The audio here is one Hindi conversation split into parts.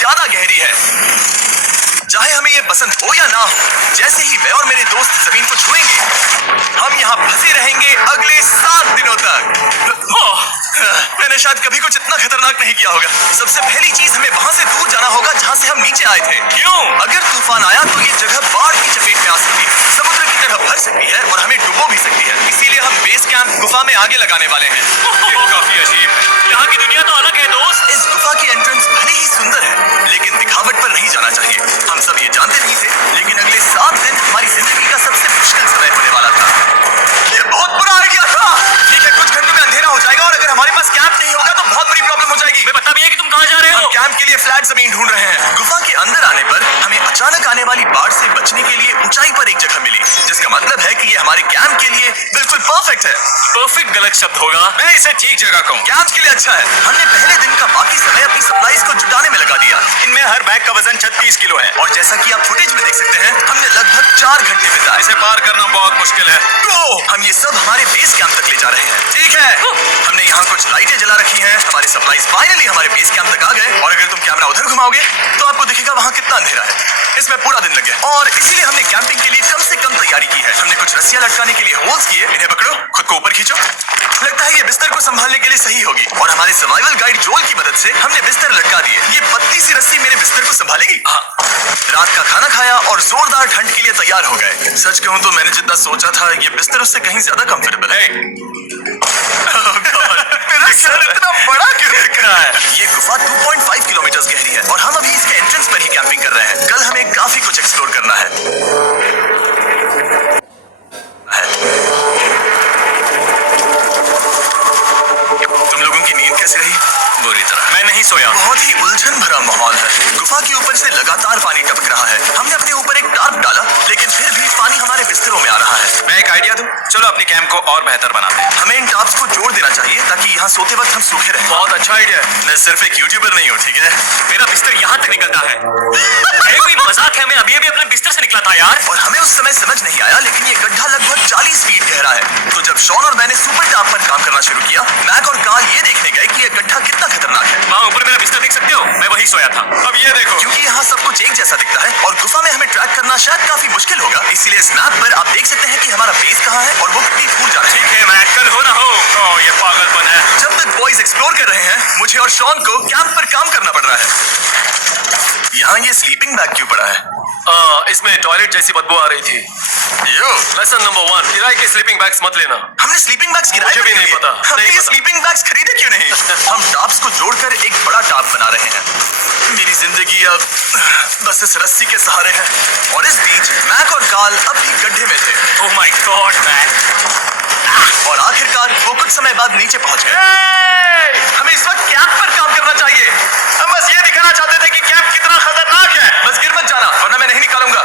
ज्यादा गहरी है। चाहे हमें ये पसंद हो या ना हो, जैसे ही मैं और मेरे दोस्त जमीन को छुएंगे, हम यहाँ फंसे रहेंगे अगले 7 दिनों तक। मैंने शायद कभी कुछ इतना खतरनाक नहीं किया होगा। सबसे पहली चीज, हमें वहां से दूर जाना होगा जहां से हम नीचे आए थे। क्यों? अगर तूफान आया तो ये जगह बाढ़ की चपेट में आ सकती है, समुद्र की तरह भर सकती है और हमें डुबो भी सकती है। इसीलिए हम बेस कैंप गुफा में आगे लगाने वाले हैं। ये काफी अजीब है। यहाँ की दुनिया तो अलग है दोस्त। इस गुफा की एंट्रेंस भले ही सुंदर है, लेकिन दिखावट पर नहीं जाना चाहिए। हम सब ये जानते नहीं थे, लेकिन अगले 7 दिन हमारी जिंदगी का सबसे मुश्किल समय होने वाला था। ये बहुत बुरा आइडिया था। ठीक है, कुछ घंटों में अंधेरा हो जाएगा और अगर हमारे पास कैंप नहीं होगा तो बहुत बड़ी प्रॉब्लम हो जाएगी। मैं बता भी है कि तुम कहाँ जा रहे हो? हम कैंप के लिए फ्लैट जमीन ढूंढ रहे हैं। गुफा के अंदर आने पर हमें अचानक आने वाली बाढ़ से बचने के लिए ऊंचाई पर एक जगह मिली, जिसका मतलब है कि ये हमारे कैंप के लिए बिल्कुल परफेक्ट है। परफेक्ट गलत शब्द होगा, मैं इसे ठीक जगह कहूँ। कैंप के लिए अच्छा है। हमने पहले दिन का बाकी समय अपनी सप्लाईज को जुटाने में लगा दिया। इनमें हर बैग का वजन 36 किलो है और जैसा कि आप फुटेज में देख सकते हैं, हमने लगभग 4 घंटे बिताए। इसे पार करना बहुत मुश्किल है। तो हम ये सब हमारे बेस कैंप तक ले जा रहे हैं। ठीक है, हमने यहाँ कुछ लाइटें जला रखी हैं। हमारी सप्लाईज फाइनली हमारे बेस कैंप तक आ गए और अगर तुम कैमरा उधर घुमाओगे तो आपको दिखेगा वहाँ कितना अंधेरा है। इसमें पूरा दिन लग गया और इसीलिए हमने कैंपिंग के लिए कम से कम तैयारी की है। हमने कुछ रस्सियां लटकाने के लिए होल्स किए। इन्हें पकड़ो, खुद को ऊपर खींचो। लगता है ये बिस्तर को संभालने के लिए सही होगी और हमारे सर्वाइवल गाइड जोल की मदद से हमने बिस्तर लटका दिए। ये पतली सी रस्सी मेरे बिस्तर को संभालेगी। रात का खाना खाया और जोरदार ठंड के लिए तैयार हो गए। सच कहूं तो मैंने जितना सोचा था, ये बिस्तर उससे कहीं ज्यादा कंफर्टेबल है। मेरा सर इतना बड़ा क्यों दिख रहा है? ये गुफा 2.5 किलोमीटर गहरी है और हम अभी इसके एंट्रेंस पर ही कैंपिंग कर रहे हैं। कल हमें काफी कुछ एक्सप्लोर करना है। तुम लोगों की नींद कैसी रही? बुरी तरह। मैं नहीं सोया। बहुत ही उलझन भरा माहौल है। गुफा के ऊपर से लगातार पानी टपक रहा है। हमने अपने ऊपर एक टार्प डाला, लेकिन फिर भी पानी हमारे बिस्तरों में आ रहा है। मैं एक आइडिया दूं? चलो अपनी कैंप को और बेहतर बनाते हैं। हमें इन टार्प्स को जोड़ देना चाहिए ताकि यहाँ सोते वक्त हम सूखे रहें। बहुत अच्छा आइडिया है। मैं सिर्फ एक यूट्यूबर नहीं हूँ, ठीक है? मेरा बिस्तर यहाँ तक निकलता है। अरे कोई मजाक है, मैं अभी अपने बिस्तर से निकला था यार। और हमें उस समय समझ नहीं आया, लेकिन ये गड्ढा लगभग 40 फीट गहरा है। तो जब शॉन और मैंने सुपर टाप पर काम करना शुरू किया, मैक और कार्ल ये देखने गए कि ये गड्ढा कितना खतरनाक है। वहाँ ऊपर मेरा बिस्तर देख सकते हो? मैं वहीं सोया था। अब ये देखो। क्योंकि यहाँ सब कुछ एक जैसा दिखता है और गुफा में हमें ट्रैक करना शायद काफी मुश्किल होगा, इसीलिए इस मैप पर आप देख सकते हैं कि हमारा बेस कहाँ है और वो कितनी दूर जा रहे हैं। ठीक है, मैं कल हो ना हो। ओह, ये पागलपन है। जब तक बॉयज एक्सप्लोर कर रहे हैं, मुझे और शॉन को कैंप पर काम करना पड़ रहा है। यहाँ ये स्लीपिंग बैग क्यों पड़ा है? इसमें टॉयलेट जैसी बदबू आ रही थी। लेसन नंबर 1, किराए के स्लीपिंग बैग्स मत लेना। हमने स्लीपिंग बैग्स किराए मुझे पर भी क्यों नहीं लिए? पता। हमने नहीं ये पता। स्लीपिंग बैग्स खरीदे क्यों नहीं? हम टाप्स को जोड़कर एक बड़ा टाप बना रहे हैं। मेरी जिंदगी अब बस इस रस्सी के सहारे है। और इस बीच मैक और कार्ल अब भी गड्ढे में थे। Oh my God man. और आखिरकार वो कुछ समय बाद नीचे पहुंच गए। हमें इस वक्त कैंप पर काम करना चाहिए। हम बस ये दिखाना चाहते थे कि कैंप कितना खतरनाक है। बस गिर मत जाना वरना मैं नहीं निकालूंगा।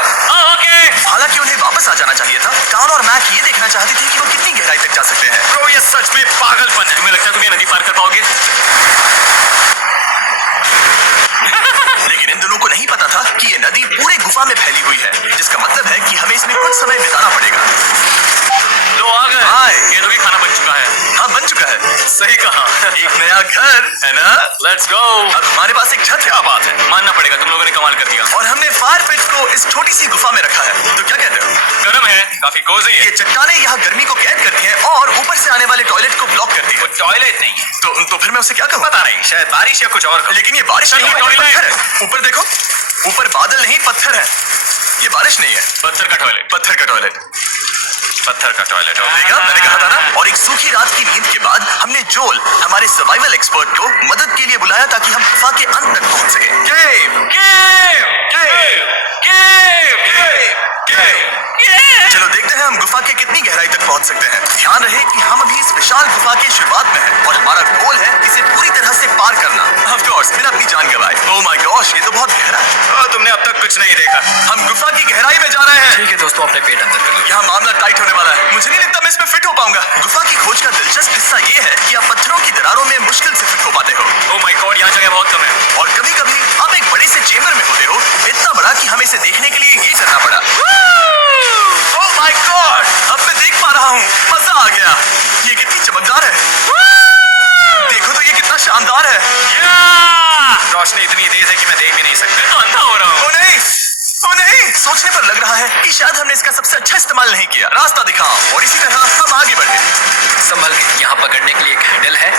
ओके। हालांकि उन्हें वापस आ जाना चाहिए था। कार्ल और मैक ये देखना चाहते थे कि वो कितनी गहराई तक जा सकते हैं। ब्रो, ये सच में पागलपन है। तुम्हें लगता है तुम ये नदी पार कर पाओगे? लेकिन इन दोनों को नहीं पता था कि ये नदी पूरे गुफा में फैली हुई है, जिसका मतलब है कि हमें इसमें कुछ समय बिताना पड़ेगा। लो आ गए। हाय। ये लोग खाना बन चुका है। हाँ, बन चुका है। सही कहा। एक नया घर है ना? Let's go. अब हमारे पास एक छत है। क्या बात है, मानना पड़ेगा तुम लोगों ने कमाल कर दिया। और हमने फायर पिट को इस छोटी सी गुफा में रखा है। तो क्या कहते हो? गर्म है, काफी कोजी है। ये चट्टानें यहाँ गर्मी को कैद करती हैं और ऊपर से आने वाले टॉयलेट को ब्लॉक करती वो है। टॉयलेट नहीं, तो फिर मैं उसे क्या कहूँ? पता नहीं, शायद बारिश या कुछ और। लेकिन ये बारिश नहीं है, टॉयलेट। पत्थर है। ऊपर देखो, ऊपर बादल नहीं पत्थर है। ये बारिश नहीं है, पत्थर का टॉयलेट। पत्थर का टॉयलेट। पत्थर का टॉयलेट। देखा, मैंने कहा था ना। और एक सूखी रात की नींद के बाद हमने जोल, हमारे सर्वाइवल एक्सपर्ट को मदद के लिए बुलाया ताकि हम गुफा के अंत तक पहुंच सके। केव, केव, केव, केव, केव, केव। चलो देखते हैं हम गुफा के कितनी गहराई तक पहुंच सकते हैं। ध्यान रहे कि हम अभी इस विशाल गुफा के शुरुआत में हैं और हमारा गोल है इसे पूरी तरह से पार करना। ऑफ कोर्स, बिना अपनी जान गंवाए। ओह माय गॉश, ये तो बहुत गहरा है। तुमने अब तक कुछ नहीं देखा। हम गुफा की गहराई में जा रहे हैं। ठीक है दोस्तों, अपने पेट अंदर कर लो। यहाँ मामला टाइट होने वाला है। मुझे नहीं लगता मैं इसमें फिट हो पाऊंगा। गुफा की खोज का दिलचस्प हिस्सा ये है कि आप पत्थरों की दरारों में मुश्किल से फिट हो पाते हो। ओह माय गॉड, यहाँ जगह बहुत कम है। और कभी कभी आप एक बड़े से चेम्बर में होते हो, इतना बड़ा कि हमें इसे देखने के लिए ये करना पड़ा। ओह माय गॉड, अब मैं देख पा रहा हूँ। मजा आ गया। ये कितनी चमकदार है। देखो तो ये कितना शानदार है। रोशनी इतनी तेज है कि मैं देख भी नहीं सकता। तो अंधा हो रहा हूँ। ओ नहीं, ओ नहीं, सोचने पर लग रहा है कि शायद हमने इसका सबसे अच्छा इस्तेमाल नहीं किया। रास्ता दिखाओ और इसी तरह हम आगे बढ़े। संभल के, यहाँ पकड़ने के लिए एक हैंडल है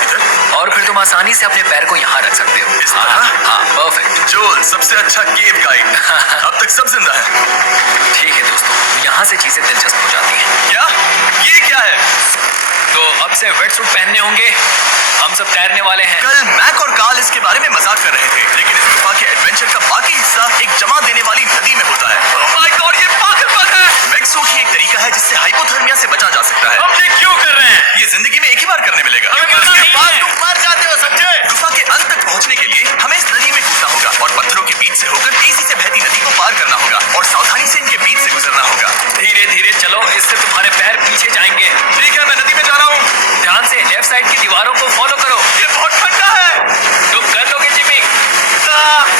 और फिर तुम आसानी से अपने पैर को यहाँ रख सकते हो। इस तरह? हाँ, परफेक्ट। जोल सबसे अच्छा केव गाइड। अब तक सब जिंदा है। ठीक है दोस्तों, यहाँ से चीजें दिलचस्प हो जाती हैं। क्या? ये क्या है? तो अब से वेट सूट पहनने होंगे, हम सब तैरने वाले हैं। कल मैक और कार्ल इसके बारे में मजाक कर रहे थे, लेकिन इस गुफा के एडवेंचर का बाकी हिस्सा एक जमा देने वाली नदी में होता है। Oh my God, ये पागलपन है। मैक सूट ही एक तरीका है जिससे हाइपोथर्मिया से बचा जा सकता है। हम ये क्यों कर रहे हैं? ये जिंदगी में एक ही बार करने मिलेगा। हमें मरना इसके नहीं बाद है। तुम मर जाते हो, समझे? गुफा के अंत तक पहुंचने के लिए हमें इस नदी में कूदना होगा और पत्थरों के बीच से होकर तेजी से बहती नदी को पार करना होगा और सावधानी से इनके बीच से गुजरना होगा। धीरे धीरे चलो, इससे तुम्हारे पैर पीछे जाएंगे। ठीक है, मैं नदी में जा रहा हूँ। ध्यान से लेफ्ट साइड की दीवारों को फॉलो करो। ये बहुत ठंडा है। तुम कर लोगे जिमी।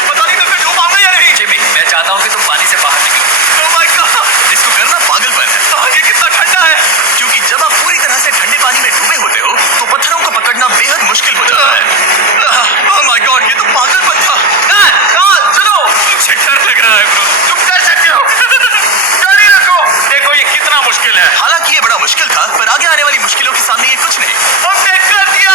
पता नहीं मैं फिर डूब आऊंगा या नहीं। जिमी, मैं चाहता हूँ कि तुम पानी से बाहर निकलो। Oh my God! इसको करना पागलपन है। आगे कितना ठंडा है। क्योंकि जब आप पूरी तरह से ठंडे पानी में डूबे होते हो तो पत्थरों को पकड़ना बेहद मुश्किल हो जाता है। Oh my God, ये तो पागलपन था। चलो, मुझे डर लग रहा है ब्रो। तुम कर सकते हो। जारी रखो। देखो ये कितना मुश्किल है। हालांकि ये बड़ा मुश्किल था, पर आगे आने वाली मुश्किलों के सामने ये कुछ नहीं। हमने कर दिया।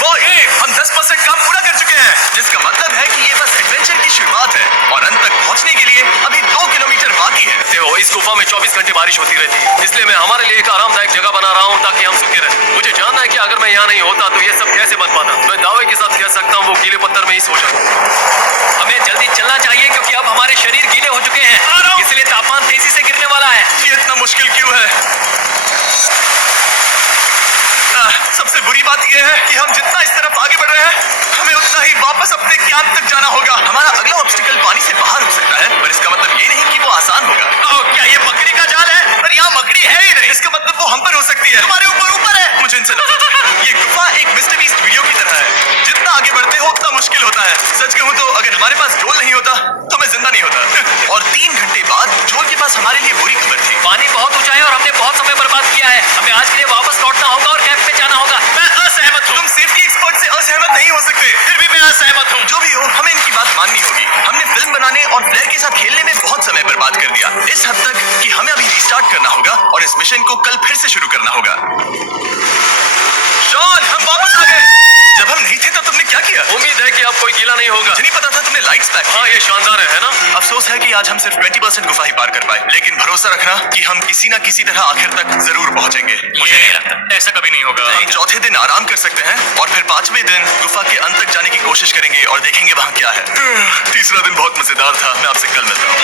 बॉय, हम 10% काम पूरा कर चुके हैं, जिसका मतलब है कि ये बस एडवेंचर की शुरुआत है और अंत तक पहुंचने के लिए अभी 2 किलोमीटर बाकी है। देखो, इस गुफा में 24 घंटे बारिश होती रहती है, इसलिए मैं हमारे लिए एक आरामदायक जगह बना रहा हूँ ताकि हम सूखे रहें। मुझे जानना है कि अगर मैं यहाँ नहीं होता तो ये सब कैसे बन पाता। मैं दावे के साथ कह सकता हूँ वो गीले पत्थर में ही सो जाता। हमें जल्दी चलना चाहिए क्योंकि अब हमारे शरीर गीले हो चुके हैं, इसलिए तापमान तेजी से गिरने वाला है। ये इतना मुश्किल क्यों है? सबसे बुरी बात यह है कि हम जितना इस तरफ आगे बढ़ रहे हैं, हमें उतना ही वापस अपने कैंप तक जाना होगा। हमारा अगला ऑब्स्टिकल पानी से बाहर हो सकता है, पर इसका मतलब ये नहीं कि वो आसान होगा। क्या ये मकड़ी का जाल है? पर यहाँ मकड़ी है ही नहीं। इसका मतलब वो हम पर हो सकती है। तुम्हारे ऊपर है। मुझे इनसे नफरत है। ये गुफा एक मिस्टर बीस्ट वीडियो की तरह है। जितना आगे बढ़ते हो उतना मुश्किल होता है। सच कहूँ तो अगर हमारे पास जोल नहीं होता तो मैं जिंदा नहीं होता। और 3 घंटे बाद जोल के पास हमारे लिए बुरी खबर थी। पानी बहुत ऊंचा है और हमने बहुत समय बर्बाद किया है। हमें आज के लिए वापस लौटना होगा और कैंप में जाना होगा। मैं असहमत हूँ। तुम सेफ्टी एक्सपर्ट से असहमत नहीं हो सकते। फिर भी मैं असहमत हूँ। जो भी हो, हमें इनकी बात माननी होगी। हमने फिल्म बनाने और फ्लेयर के साथ खेलने में बहुत समय बर्बाद कर दिया, इस हद तक कि हमें अभी रिस्टार्ट करना होगा और इस मिशन को कल फिर से शुरू करना होगा। शॉन, हम वापस आ गए। जब हम नहीं थे तब तुमने क्या किया? उम्मीद है कि अब कोई गीला नहीं होगा। मुझे नहीं पता था तुमने लाइट्स पैक। हाँ, ये शानदार है ना? अफसोस है कि आज हम सिर्फ 20% गुफा ही पार कर पाए, लेकिन भरोसा रखना कि हम किसी न किसी तरह आखिर तक जरूर पहुंचेंगे। मुझे नहीं लगता ऐसा कभी नहीं होगा। हम चौथे दिन आराम कर सकते हैं और फिर 5वें दिन गुफा के अंत तक जाने की कोशिश करेंगे और देखेंगे वहाँ क्या है। तीसरा दिन बहुत मजेदार था। मैं आपसे कल मिलता हूँ।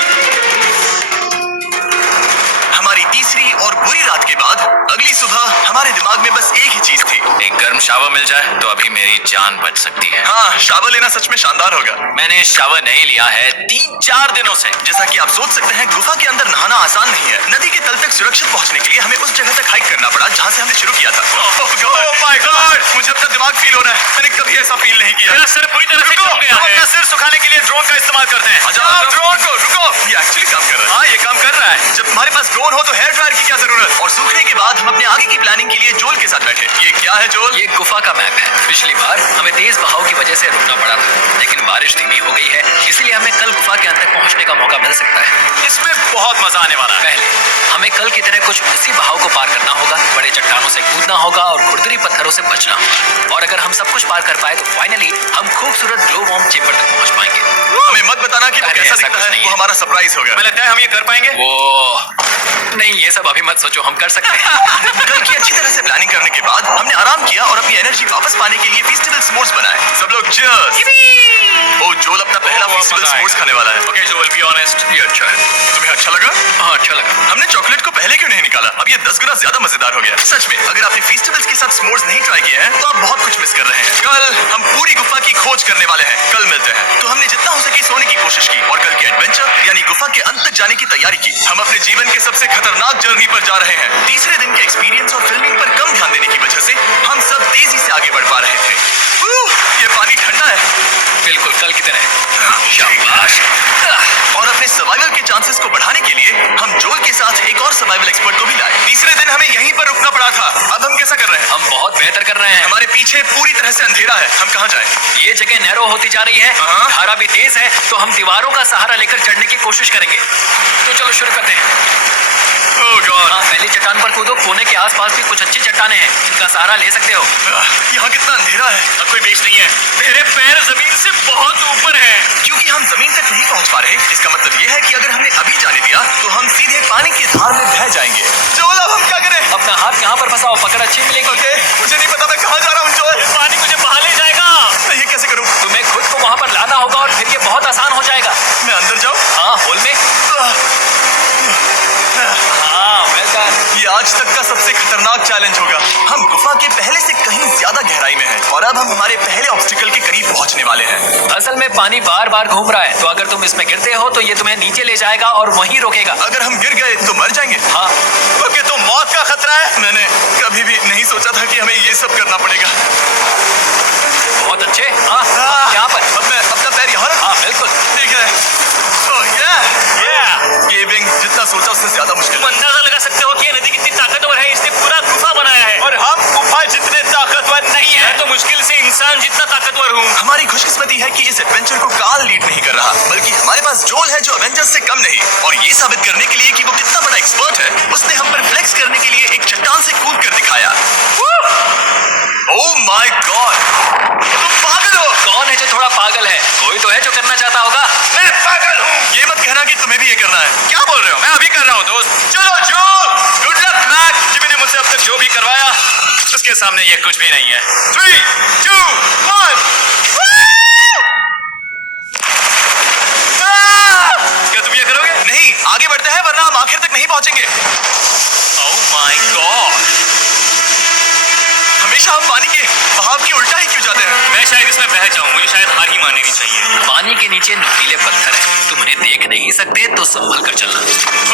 हमारी तीसरी और बुरी रात के बाद अगली सुबह हमारे दिमाग में बस एक ही चीज थी। एक गर्म शावर मिल जाए तो अभी मेरी जान बच सकती है। हाँ, शावर लेना सच में शानदार होगा। मैंने शावर नहीं लिया है 3-4 दिनों से। जैसा कि आप सोच सकते हैं, गुफा के अंदर नहाना आसान नहीं है। नदी के तल तक सुरक्षित पहुंचने के लिए हमें उस जगह तक हाइक करना पड़ा जहाँ से हमने शुरू किया था। Oh my God! मुझे अपना दिमाग फील हो रहा है। मैंने कभी ऐसा फील नहीं किया। मेरा सिर पूरी तरह से रुको, जम गया है। अपना सिर सुखाने के लिए ड्रोन का इस्तेमाल करते हैं। ड्रोन को रुको, ये एक्चुअली काम कर रहा है। हाँ, ये काम कर रहा है। जब तुम्हारे पास ड्रोन हो तो हेयर ड्रायर की क्या जरूरत? और सूखने के बाद हम अपने आगे की प्लानिंग के लिए जोल के साथ बैठे। ये क्या है जोल? ये गुफा का मैप है। पिछली बार हमें तेज बहाव की वजह से रुकना पड़ा था, लेकिन बारिश धीमी हो गई है, इसलिए हमें कल गुफा के अंत तक पहुंचने का मौका मिल सकता है। इसमें बहुत मजा आने वाला है। पहले हमें कल की तरह कुछ उसी बहाव को पार करना होगा, बड़े चट्टानों से कूदना होगा और खुरदरी पत्थरों से बचना होगा। और अगर हम सब कुछ पार कर पाए तो फाइनली हम खूबसूरत ग्लो वॉर्म चेंबर तक पहुंच पाएंगे। हमें मत बताना कि वो अरे, कैसा ऐसा दिखता कुछ है। नहीं वो है। हमारा सरप्राइज होगा। मुझे लगता है हम ये कर पाएंगे। वो नहीं, ये सब अभी मत सोचो, हम कर सकते हैं। कल की अच्छी तरह से प्लानिंग करने के बाद हमने आराम किया और अपनी एनर्जी वापस पाने के लिए फेस्टिवल स्मोर्स बनाए। सब लोग cheers! ओ, जोल अपना पहला बहुत फेस्टिवल मजा स्मोर्स आएगा। खाने वाला है। ओके जोएल, बी ऑनेस्ट, ये अच्छा है। तुम्हें अच्छा लगा? हाँ, अच्छा लगा। हमने चॉकलेट को पहले क्यों नहीं निकाला? अब ये 10 गुना ज्यादा मजेदार हो गया। सच में, अगर आपने फेस्टिवल्स के साथ स्मोर्स नहीं ट्राई किए हैं तो आप बहुत कुछ मिस कर रहे हैं। कल हम पूरी गुफा की खोज करने वाले हैं। कल मिलते हैं। तो हमने जितना हो सके सोने की कोशिश की और कल के एडवेंचर यानी गुफा के अंत तक जाने की तैयारी की। हम अपने जीवन के सबसे खतरनाक जर्नी पर जा रहे हैं। तीसरे दिन के एक्सपीरियंस और फिल्मिंग पर कम ध्यान देने की वजह से हम सब तेजी से आगे बढ़ पा रहे थे। ये पानी ठंडा है, बिल्कुल कल की तरह। शाबाश। और अपने सर्वाइवल के चांसेस को बढ़ाने के लिए हम जोल के साथ एक और सर्वाइवल एक्सपर्ट को भी लाए। तीसरे दिन हमें यहीं पर रुकना पड़ा था। अब हम कैसा कर रहे हैं? हम बहुत बेहतर कर रहे हैं। हमारे पीछे पूरी तरह से अंधेरा है, हम कहाँ जाएं? ये जगह नैरो होती जा रही है, हाँ। धारा भी तेज है, तो हम दीवारों का सहारा लेकर चढ़ने की कोशिश करेंगे। तो चलो शुरू करते हैं। ओह गॉड, हाँ, पहली चट्टान पर कूदो। कोने के आसपास भी कुछ अच्छी चट्टानें हैं, इनका सहारा ले सकते हो। यहाँ कितना अंधेरा है। अब कोई बेच नहीं है, मेरे पैर जमीन से बहुत ऊपर है। क्योंकि हम जमीन तक नहीं पहुँच पा रहे, इसका मतलब ये है कि अगर हमने अभी जाने दिया तो हम सीधे पानी की धार में बह जाएंगे। जोल, अब हम क्या करें? अपना हाथ यहाँ पर फंसाओ, पकड़ अच्छी मिलेगी। ओके, मुझे नहीं पता मैं कहाँ जा रहा हूँ जोल। पानी मुझे बहा ले जाएगा। मैं ये कैसे करूँ? तुम्हें खुद को वहाँ पर लाना होगा और फिर ये बहुत आसान हो जाएगा। मैं अंदर जाऊँ? हाँ, होल में। हाँ, वेल डन। ये आज तक का सबसे खतरनाक चैलेंज होगा। हम गुफा के पहले से कहीं ज्यादा गहराई में हैं और अब हम हमारे पहले ऑब्स्टिकल के करीब पहुंचने वाले हैं। असल में पानी बार बार घूम रहा है, तो अगर तुम इसमें गिरते हो तो ये तुम्हें नीचे ले जाएगा और वहीं रोकेगा। अगर हम गिर गए तो मर जाएंगे। हाँ, ओके, तो मौत का खतरा है। मैंने कभी भी नहीं सोचा था कि हमें ये सब करना पड़ेगा। बहुत अच्छे। हाँ, यहाँ पर। अब मैं अपना पैर यहाँ रखूं? हाँ, बिल्कुल। ठीक है। ओह केविंग जितना सोचा उससे ज्यादा मुश्किल तुम है। अंदाजा लगा सकते हो कि ये नदी कितनी ताकतवर है। इसने पूरा गुफा बनाया है और हम गुफा जितने ताकतवर नहीं है। मैं तो मुश्किल से इंसान जितना ताकतवर हूँ। हमारी खुशकिस्मती है कि इस एडवेंचर को काल लीड नहीं कर रहा, बल्कि हमारे पास जोल है जो अवेंजर्स से कम नहीं। और ये साबित करने के लिए कि वो कितना बड़ा एक्सपर्ट है, उसने हम पर फ्लेक्स करने के लिए एक चट्टान से कूद कर दिखाया। ओह माय गॉड, तुम पागल हो। कौन है जो थोड़ा पागल है? कोई तो है जो करना चाहता होगा। मैं पागल हूँ। ये मत कहना कि तुम्हें भी ये करना है। क्या बोल रहे हो? मैं अभी कर रहा हूँ दोस्त। चलो जो गुड लक मैक। जिमी ने मुझसे अब तक जो भी करवाया उसके सामने ये कुछ भी नहीं है। 3, 2, 1। क्या तुम ये करोगे? नहीं, आगे बढ़ते हैं वरना हम आखिर तक नहीं पहुंचेंगे। ओह माय गॉड, हमेशा हम पानी के बहाव की उल्टा ही क्यों जाते हैं? मैं शायद इसमें बह जाऊँ। मुझे शायद हार ही माननी चाहिए। पानी के नीचे नुकीले पत्थर हैं, तुम उन्हें देख नहीं सकते तो संभल कर चलना।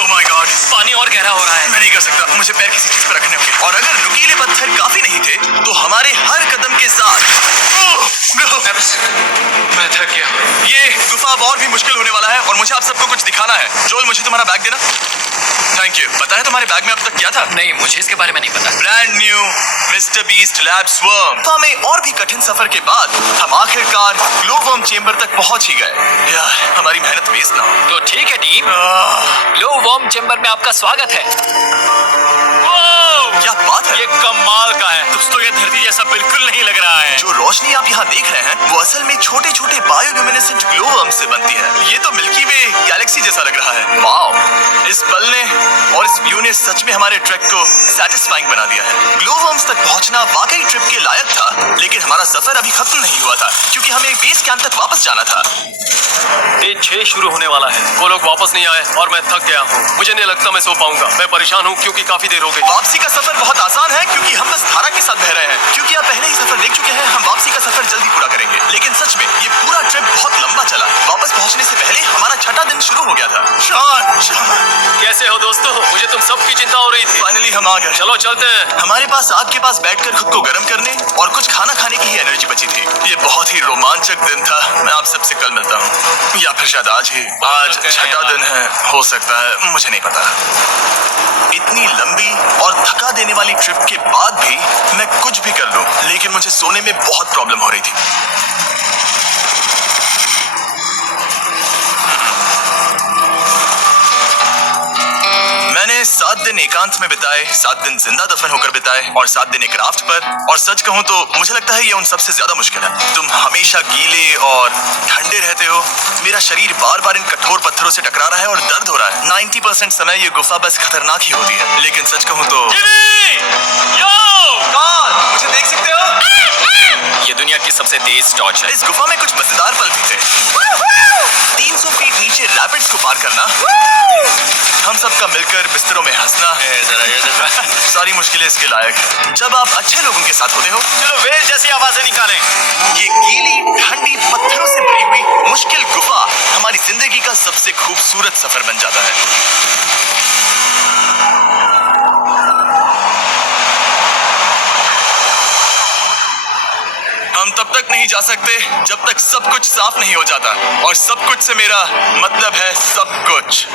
ओह माय गॉड, पानी और गहरा हो रहा है। मैं नहीं कर सकता। मुझे पैर किसी चीज पर रखने होंगे। और अगर नुकीले पत्थर काफी नहीं थे तो हमारे हर कदम के साथ मैं थक गया। ये गुफा अब और भी मुश्किल होने वाला है और मुझे आप सबको कुछ दिखाना है। जोल, मुझे तुम्हारा बैग देना। Thank you. पता है तुम्हारे बैग में अब तक क्या था? नहीं, मुझे इसके बारे में नहीं पता। Brand new mister beast lab swarm. तो हमें और भी कठिन सफर के बाद हम आखिरकार ग्लो वर्म चेंबर तक पहुंच ही गए। यार, हमारी मेहनत वेस्ट ना हो। तो ठीक है टीम, आह, ग्लो वर्म चेंबर में आपका स्वागत है। क्या बात है? ये कमाल का है दोस्तों। ये धरती जैसा बिल्कुल नहीं लग रहा है। जो रोशनी आप यहाँ देख रहे हैं वो असल में छोटे छोटे बायोल्यूमिनेसेंट ग्लो वर्म से बनती है। ये तो मिल्की वे गैलेक्सी जैसा लग रहा है। वाओ, इस पल ने और इस व्यू ने सच में हमारे ट्रैक को सेटिस्फाइंग बना दिया है। ग्लो वर्म्स तक पहुंचना वाकई ट्रिप के लायक था, लेकिन हमारा सफर अभी खत्म नहीं हुआ था क्योंकि हमें बेस कैंप तक वापस जाना था। डे 6 शुरू होने वाला है। वो लोग वापस नहीं आए और मैं थक गया हूँ। मुझे नहीं लगता मैं सो पाऊंगा। मैं परेशान हूँ क्योंकि काफी देर हो गई। वापसी का सफर बहुत आसान है क्योंकि हम बस धारा के साथ बह रहे हैं। क्योंकि आप पहले ही सफर देख चुके हैं, हम वापसी का सफर जल्दी पूरा करेंगे। लेकिन सच में ये पूरा ट्रिप बहुत लंबा चला। वापस पहुंचने से पहले हमारा छठा दिन शुरू हो गया था। शान, कैसे हो दोस्तों? मुझे तुम सबकी चिंता हो रही थी। फाइनली हम आ गए। चलो चलते हैं। हमारे पास आग के पास बैठकर खुद को गर्म करने और कुछ खाना खाने की ही एनर्जी बची थी। ये बहुत ही रोमांचक दिन था। मैं आप सबसे कल मिलता हूँ, या फिर शायद आज ही। आज छठा दिन है, हो सकता है, मुझे नहीं पता। इतनी लंबी और थका देने वाली ट्रिप के बाद भी मैं कुछ भी कर लूं, लेकिन मुझे सोने में बहुत प्रॉब्लम हो रही थी। मैंने 7 दिन एकांत में बिताए, 7 दिन जिंदा दफन होकर बिताए और 7 दिन एक राफ्ट पर। और सच कहूं तो मुझे लगता है ये उन सबसे ज्यादा मुश्किल है। तुम हमेशा गीले और ठंडे रहते हो। मेरा शरीर बार बार इन कठोर पत्थरों से टकरा रहा है और दर्द हो रहा है। 90% समय ये गुफा बस खतरनाक ही होती है। लेकिन सच कहूं तो मुझे देख सकते हो? ये दुनिया की सबसे तेज टॉर्च है। इस गुफा में कुछ मजेदार पल भी थे। 300 फीट नीचे रैपिड्स को पार करना, हम सबका मिलकर बिस्तरों में हंसना, सारी मुश्किलें इसके लायक है। जब आप अच्छे लोगों के साथ होते हो, चलो वेल जैसी आवाजें निकालें। ये गीली ठंडी पत्थरों से भरी हुई मुश्किल गुफा हमारी जिंदगी का सबसे खूबसूरत सफर बन जाता है। हम तब तक नहीं जा सकते जब तक सब कुछ साफ नहीं हो जाता। और सब कुछ से मेरा मतलब है सब कुछ।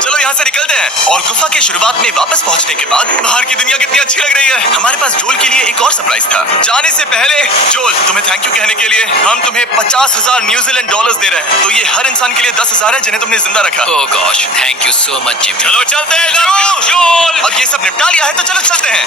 चलो यहाँ से निकलते हैं। और गुफा के शुरुआत में वापस पहुँचने के बाद बाहर की दुनिया कितनी अच्छी लग रही है। हमारे पास जोल के लिए एक और सरप्राइज था। जाने से पहले जोल, तुम्हें थैंक यू कहने के लिए हम तुम्हें 50,000 न्यूजीलैंड डॉलर्स दे रहे हैं। तो ये हर इंसान के लिए 10,000 है जिन्हें तुमने जिंदा रखा। Oh gosh, thank you so much Jimmy. चलो चलते हैं जोल। अब ये सब निपटा लिया है तो चलो चलते हैं।